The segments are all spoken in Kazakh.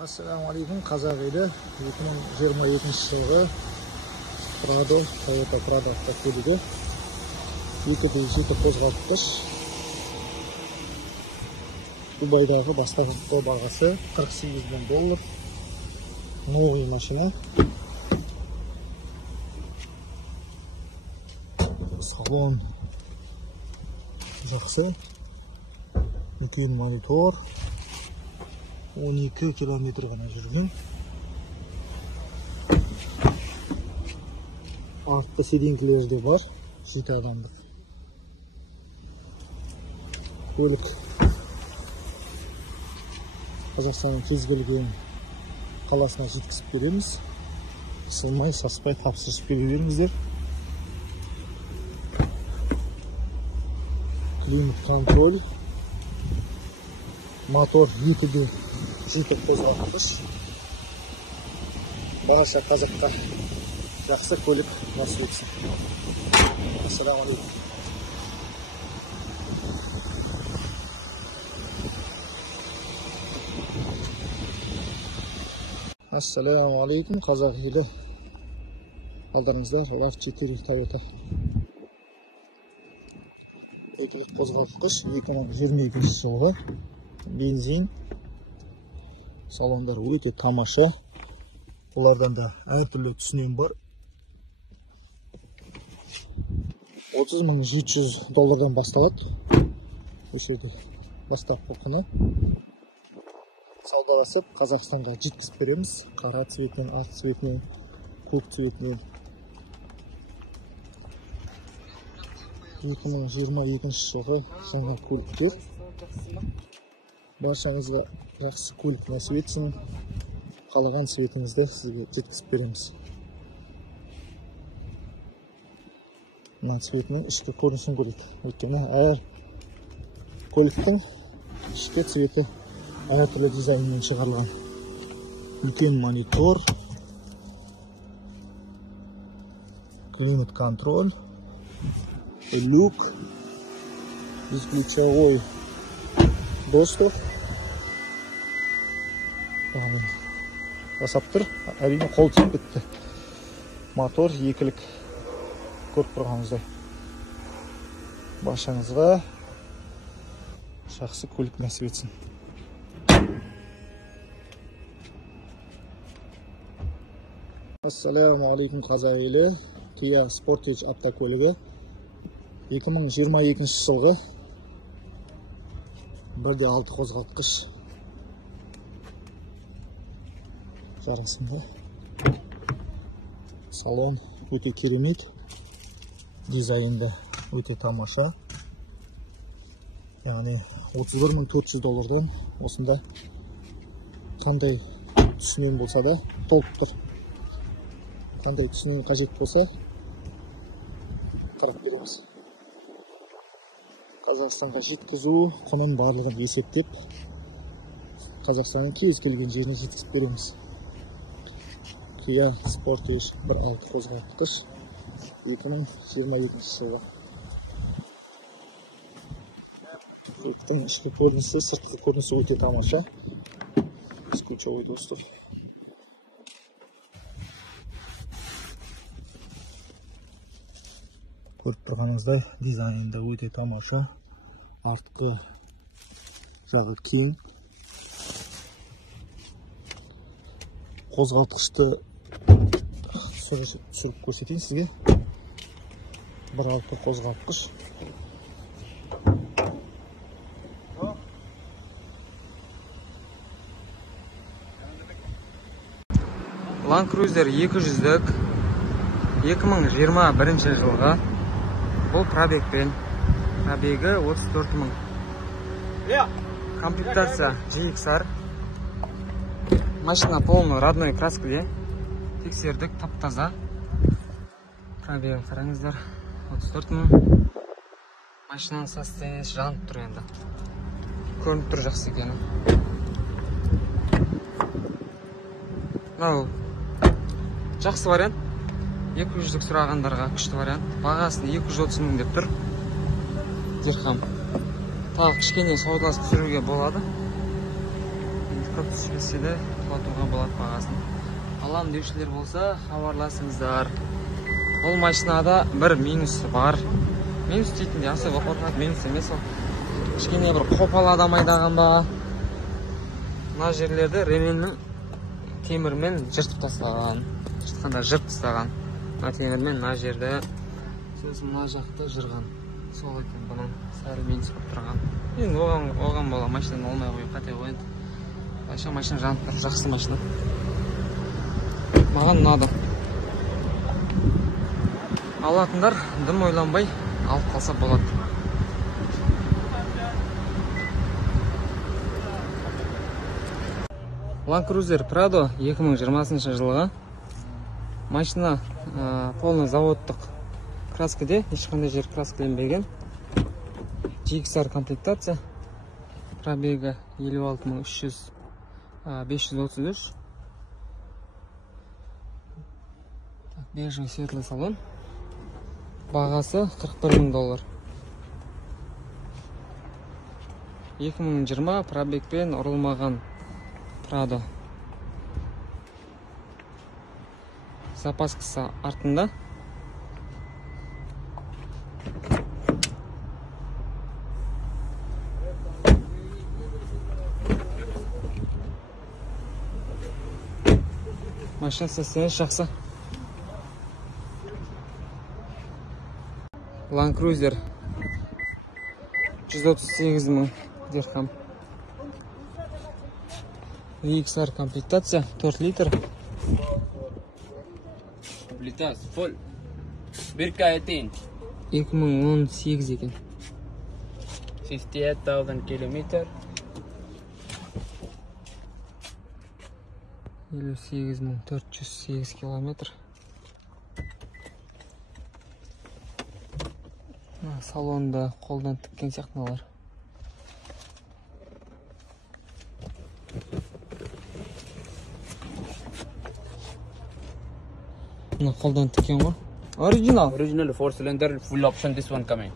Ассалаумағалейкум, қазақ елі. 2022 жылғы Prado, Toyota Prado автокөлігі 2.7 қозғалтқыш. Дубайдағы бастапқы бағасы $48,000. Новый машина. Салон жақсы. Үлкен монитор. 12 километр ғана жүрген. Артқы сиденкілер де бар, 7 адамдық. Көлік Қазақстанның кез келген қаласына жеткізіп береміз. Сылмай, саспай тапсырып келе беріңіздер. Климат контроль. Мотор 2.7 қозғалтқыш. Барша қазаққа жақсы көлік насып етсін. Ассалаумағалейкум. Ассалаумағалейкум, қазақ елі. Алдарыңызда RAV4 Toyota. Қозғалтқыш 2022 жылғы. Бензин. Салондар өте тамаша. Олардан да әртүрлі түсінем бар. $30,700 басталады. Өседі бастапқы құны. Саудаласып Қазақстанға жеткізіп береміз. Қара цветінен, ақ цветінен, көк цветінен. 2022 жылғы жаңа көліктер. Баршаңызға жақсы көлік насып етсін. Қалаған цветіңізді сізге жеткізіп береміз. Мына цветінің ішкі көрінісін көрейік. Өйткені әр көліктің ішкі цветі әртүрлі дизайнмен шығарылған. Үлкен монитор, климат контроль, люк, бесключевой доступ. Жасап тұр, әрине қол тиіп бітті. Мотор екілік көріп тұрғаныңыздай. Баршаңызға жақсы көлік насып етсін. Ассалаумағалейкум, қазақ елі. Kia Sportage автокөлігі 2022 жылғы 1.6 қозғалтқыш. Жарасымды. Салон өте керемет. Дизайнды өте тамаша. Яғни $31,400 осында қандай түсінен болса да толып тұр. Қандай түсінен қажет болса қарап береміз. Қазақстанға жеткізу құнын барлығын есептеп Қазақстанның кез келген жеріне жеткізіп береміз. Kia Sportage 1.6 қозғалтқыш 2022 жылы. Көліктің ішкі көрінісі, сыртқы көрінісі өте тамаша. Бесключевой доступ. Көріп тұрғаныңыздай дизайнда өте тамаша. Артқы жағы кең. Қозғалтқышты түсіріп көрсетейін сізге. 1.6 қозғалтқыш. Land Cruiser 200-дік 2021 жылға. Бұл пробегпен. Пробегі 34,000. Комплектация GXR. Машина полный родной краскіде. Тексердік, тап-таза. Пробегін қараңыздар. 34,000. Машинаның состояниесі жанып тұр енді. Көрініп тұр жақсы екені. Мынау жақсы вариант. 200-дік сұрағандарға күшті вариант. Бағасын 230,000 деп тұр. Дирхам. Тағы кішкене саудаласып түсіруге болады. көп түспесе де құлатуға болады бағасын. Алам деушілер болса, хабарласыңыздар. Бұл машинада бір минусы бар. Минус дейтінде асыға қорқады, минус емес ол. Кішкене бір қопал адам айдаған ба. Мына жерлерді ременнің темірмен жыртып тастаған. Жыртқанда жырт тастаған. Мына темірмен мына жерді, сосын мына жақты жырған. Сол екен бұның сәл минус болып тұрған. Енді оған бола машинадан олмай қойып қате қойды. Айша машина жанып тұр, жақсы машина. Маған ұнады. Алатындар дым ойланбай алып қалса болады. Land Cruiser Prado 2020 жылға. Машина полный заводтық краскіде, ешқандай жер краскіленбеген. GXR комплектация. Пробега 56.533. Бежевый светлый салон. Бағасы $41,000. 2020 пробегпен ұрылмаған Prado. Запаскасы артында. Машина состояние жақсы. Land Cruiser 138.000 дирхам. GXR комплектация 4 литр. Комплектация full. 1K 2018 екен. 58,000 километр. 58.408 километр. Салонда қолдан тіккен сияқтыналар. Мына қолдан тіккен ғой. Original. Original 4 cylinder full option, this one coming.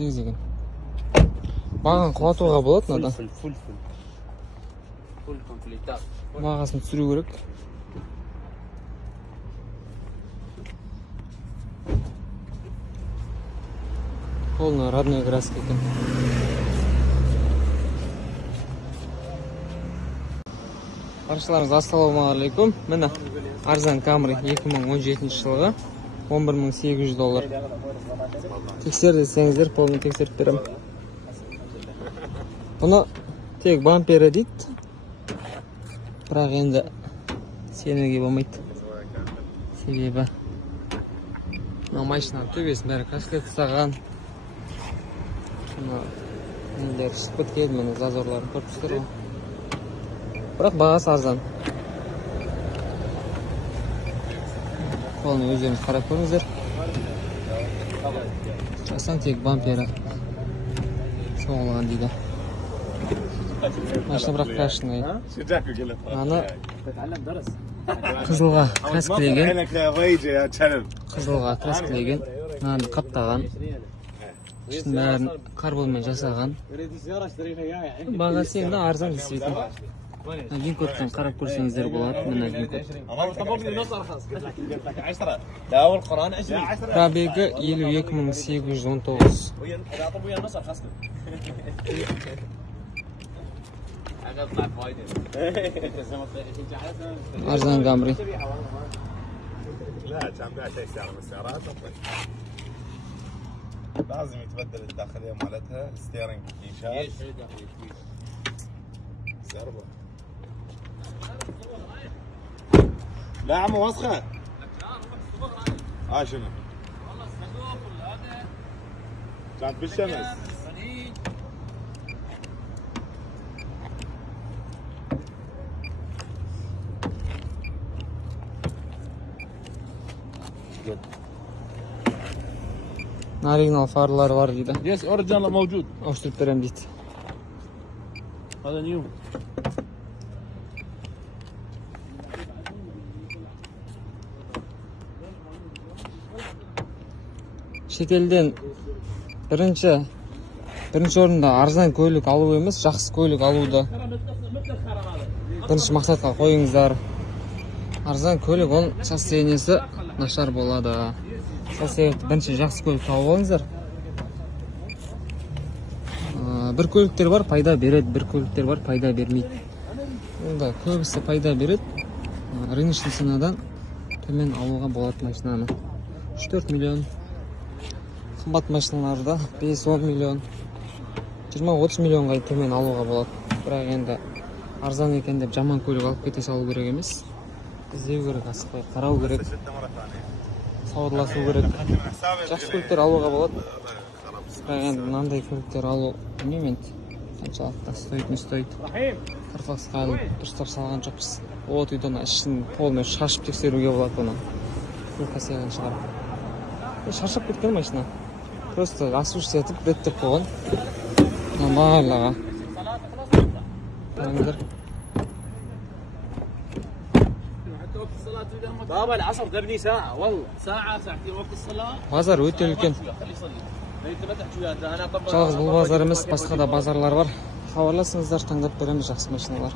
екен. Маған құлатуға болады мынада. Full комплектация. Бағасын түсіру керек. Полный родной краска екен. Баршаларыңыз ассалаумағалейкум. Міне арзан Camry 2017 жылғы $11,800. Тексер десеңіздер, полный тексеріп берем. Бұны тек бампері дейді. Бірақ енді сенуге болмайды. Себебі мына машинаның төбесін бәрі краскілеп тастаған. Нелер шығып кеткен, міне зазорларын көріп тұрсыздар ғой. Бірақ бағасы арзан. Қолын өздеріңіз қарап көріңіздер. Жасан тек бампері соғылған дейді. Машина бірақ крашенный. Аны қызылға краскілеген. Қызылға краскілеген. Мынаны қаптаған. Ішін бәрін карбонмен жасаған. Бағасы енді арзан десейтін. Винкодтан қарап көрсеңіздер болады. Мына винкод. Пробегі 52,819. أرزان Camry. لا كان بيع شيء سعر من السيارات لازم يتبدل الداخليه مالتها ستيرنج كيشات زربه لا عمو وسخه شنو كانت بالشمس Оригинал фарлар var дейді. Yes, original موجود. Ауыстырып берем дейді. هذا نيو. Шетелден бірінші орында арзан көлік алу емес, жақсы көлік алуды бірінші мақсатқа қойыңыздар. Арзан көлік оның состояниесі нашар болады. Сол себепті бірінші жақсы көлік тауып алыңыздар. Бір көліктер бар, пайда береді, бір көліктер бар, пайда бермейді. Онда көбісі пайда береді. Рыночный ценадан төмен алуға болады машинаны. 3-4 миллион. Қымбат машиналарда 5-10 миллион. 20-30 миллионға төмен алуға болады. Бірақ енді арзан екен деп жаман көлік алып кете салу керек емес. Іздеу керек, асықпай қарау керек. Сауырласу керек. Жақсы көліктер алуға болады. Бірақ енді мынандай көліктер алу білмеймін енді. Қаншалықты стоит, не стоит. Карфаксқа алып дұрыстап салған жоқпыз. От үйден ішін толмен шашып тексеруге болады бұны. Көлік сияған шығар. Шаршап кеткен машина. Просто осушить етіп реттеп қойған. Нормальныға. Қараңыздар. بابا العصر قبلي ساعة والله ساعة ساعتين وقت الصلاة. Базар өте үлкен. Жалғыз бұл базар емес, басқа да базарлар бар. Хабарласыңыздар, таңдап береміз жақсы машиналар.